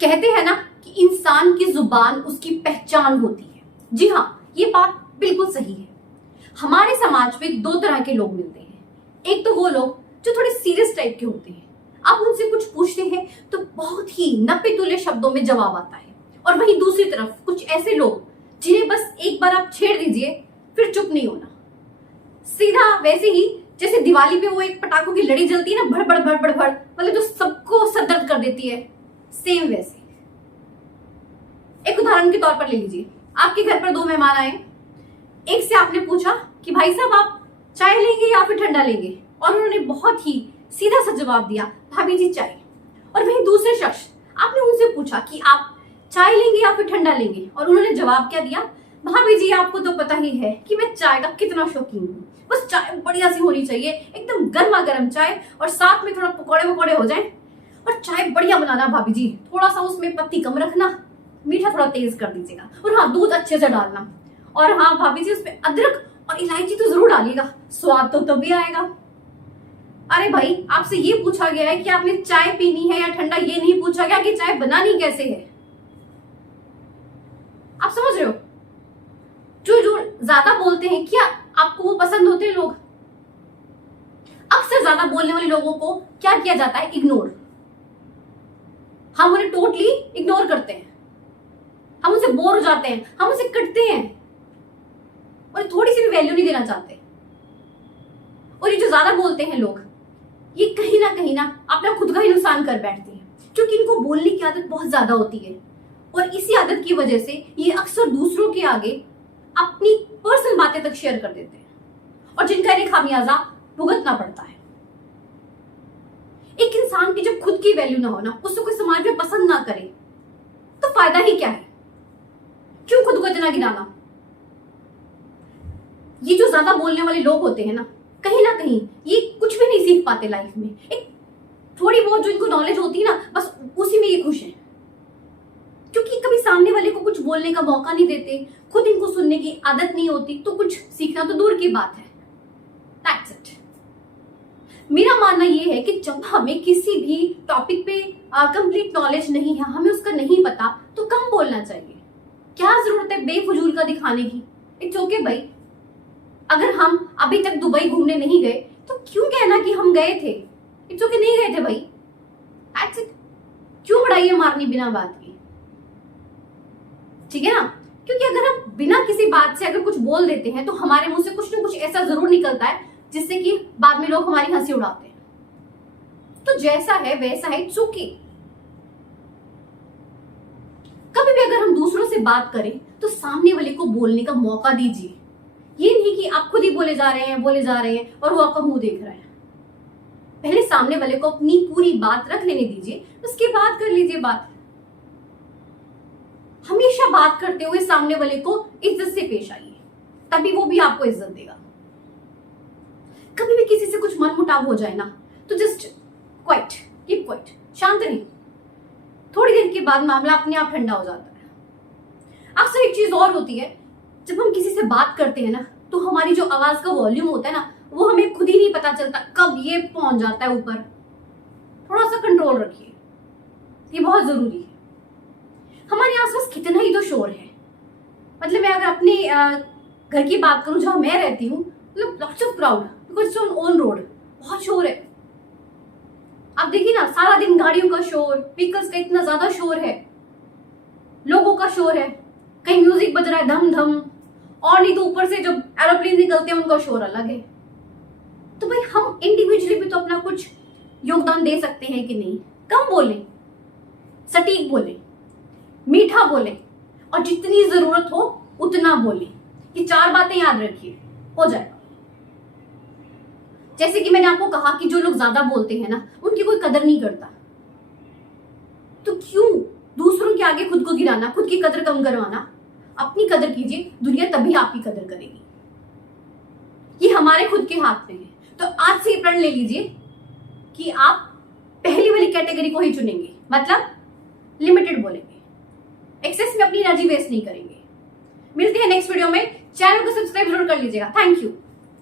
कहते हैं ना कि इंसान की जुबान उसकी पहचान होती है। जी हाँ, ये बात बिल्कुल सही है। हमारे समाज में दो तरह के लोग मिलते हैं। एक तो वो लोग जो थोड़े सीरियस टाइप के होते हैं, आप उनसे कुछ पूछते हैं तो बहुत ही नपे तुले शब्दों में जवाब आता है। और वहीं दूसरी तरफ कुछ ऐसे लोग जिन्हें बस एक बार आप छेड़ दीजिए फिर चुप नहीं होना। सीधा वैसे ही जैसे दिवाली पे वो एक पटाखों की लड़ी जलती है ना, भड़ भड़ भड़ भड़ भड़, मतलब जो सबको सर दर्द कर देती है, सेम वैसे। एक उदाहरण के तौर पर ले लीजिए, आपके घर पर दो मेहमान आए। एक से आपने पूछा कि भाई साहब आप चाय लेंगे या फिर ठंडा लेंगे, और उन्होंने बहुत ही सीधा सा जवाब दिया, भाभी जी चाय। और वहीं दूसरे शख्स, आपने उनसे पूछा कि आप चाय लेंगे या फिर ठंडा लेंगे, और उन्होंने जवाब क्या दिया, भाभी जी आपको तो पता ही है कि मैं चाय का कितना शौकीन हूँ, बस चाय बढ़िया सी होनी चाहिए, एकदम गर्मा गर्म चाय, और साथ में थोड़ा पकौड़े वकौड़े हो जाए, और चाय बढ़िया बनाना भाभी जी, थोड़ा सा उसमें पत्ती कम रखना, मीठा थोड़ा तेज कर दीजिएगा, और हाँ दूध अच्छे से डालना, और हाँ भाभी जी उसमें अदरक और इलायची तो जरूर डालिएगा, स्वाद तो तभी आएगा। अरे भाई, आपसे ये पूछा गया है कि आपने चाय पीनी है या ठंडा, ये नहीं पूछा गया कि चाय बनानी कैसे है। आप समझ रहे हो? जो जो ज्यादा बोलते हैं, क्या आपको वो पसंद होते हैं लोग? अक्सर ज्यादा बोलने वाले लोगों को क्या किया जाता है? इग्नोर। हम उन्हें टोटली इग्नोर करते हैं, हम उनसे बोर हो जाते हैं, हम उनसे कटते हैं, और थोड़ी सी भी वैल्यू नहीं देना चाहते। और ये जो ज्यादा बोलते हैं लोग, ये कहीं ना अपना खुद का ही नुकसान कर बैठते हैं, क्योंकि इनको बोलने की आदत बहुत ज्यादा होती है, और इसी आदत की वजह से ये अक्सर दूसरों के आगे अपनी पर्सनल बातें तक शेयर कर देते हैं, और जिनका इन्हें खामियाजा भुगतना पड़ता है। एक इंसान की जब खुद की वैल्यू ना हो ना, उसको कोई समाज में पसंद ना करे, तो फायदा ही क्या है? क्यों खुद को इतना गिराना? ये जो ज्यादा बोलने वाले लोग होते हैं ना कहीं ये कुछ भी नहीं सीख पाते लाइफ में। एक थोड़ी बहुत जो इनको नॉलेज होती है ना, बस उसी में ये खुश है, क्योंकि कभी सामने वाले को कुछ बोलने का मौका नहीं देते, खुद इनको सुनने की आदत नहीं होती, तो कुछ सीखना तो दूर की बात है। That's it. मेरा मानना ये है कि जब हमें किसी भी टॉपिक पे कंप्लीट नॉलेज नहीं है, हमें उसका नहीं पता, तो कम बोलना चाहिए। क्या जरूरत है बेफजूल का दिखाने की? इट्स ओके भाई, अगर हम अभी तक दुबई घूमने नहीं गए तो क्यों कहना कि हम गए थे? इट्स ओके, नहीं गए थे भाई, दैट्स इट। क्यों बढ़ाइए मारनी बिना बात की? ठीक है ना? क्योंकि अगर हम बिना किसी बात से अगर कुछ बोल देते हैं तो हमारे मुंह से कुछ ना कुछ ऐसा जरूर निकलता है जिससे कि बाद में लोग हमारी हंसी उड़ाते हैं। तो जैसा है वैसा है, इट्स ओके। कभी भी अगर हम दूसरों से बात करें तो सामने वाले को बोलने का मौका दीजिए। ये नहीं कि आप खुद ही बोले जा रहे हैं और वो आपका मुंह देख रहा है। पहले सामने वाले को अपनी पूरी बात रख लेने दीजिए, उसके बाद कर लीजिए बात। हमेशा बात करते हुए सामने वाले को इज्जत से पेश आइए, तभी वो भी आपको इज्जत देगा। कभी भी किसी से कुछ मनमुटाव हो जाए ना, तो जस्ट क्वाइट, कीप क्वाइट, शांत रहिए। थोड़ी देर के बाद मामला अपने आप ठंडा हो जाता है। अक्सर एक चीज और होती है, जब हम किसी से बात करते हैं ना, तो हमारी जो आवाज का वॉल्यूम होता है ना, वो हमें खुद ही नहीं पता चलता कब ये पहुंच जाता है ऊपर। थोड़ा सा कंट्रोल रखिए, ये बहुत जरूरी है। हमारे आसपास कितना ही तो शोर है। मतलब मैं अगर अपने घर की बात करूं, जहां मैं रहती हूँ, मतलब lots of crowd because it's on own road, बहुत शोर है। आप देखिए ना, सारा दिन गाड़ियों का शोर, व्हीकल्स का इतना ज्यादा शोर है, लोगों का शोर है, कहीं म्यूजिक बज रहा है धम धम, और नहीं तो ऊपर से जो एरोप्लेन निकलते हैं उनका शोर अलग है। तो भाई हम इंडिविजुअली भी तो अपना कुछ योगदान दे सकते हैं कि नहीं? कम बोलें, सटीक बोलें, मीठा बोलें, और जितनी जरूरत हो उतना बोलें। ये 4 बातें याद रखिए, हो जाएगा। जैसे कि मैंने आपको कहा कि जो लोग ज्यादा बोलते हैं ना, उनकी कोई कदर नहीं करता, तो क्यों दूसरों के आगे खुद को गिराना, खुद की कदर कम करवाना? अपनी कदर कीजिए, दुनिया तभी आपकी कदर करेगी। ये हमारे खुद के हाथ में है। तो आज से प्रण ले लीजिए कि आप पहली वाली कैटेगरी को ही चुनेंगे, मतलब लिमिटेड बोलेंगे, एक्सेस में अपनी एनर्जी वेस्ट नहीं करेंगे। मिलते हैं नेक्स्ट वीडियो में। चैनल को सब्सक्राइब जरूर कर लीजिएगा। Thank you.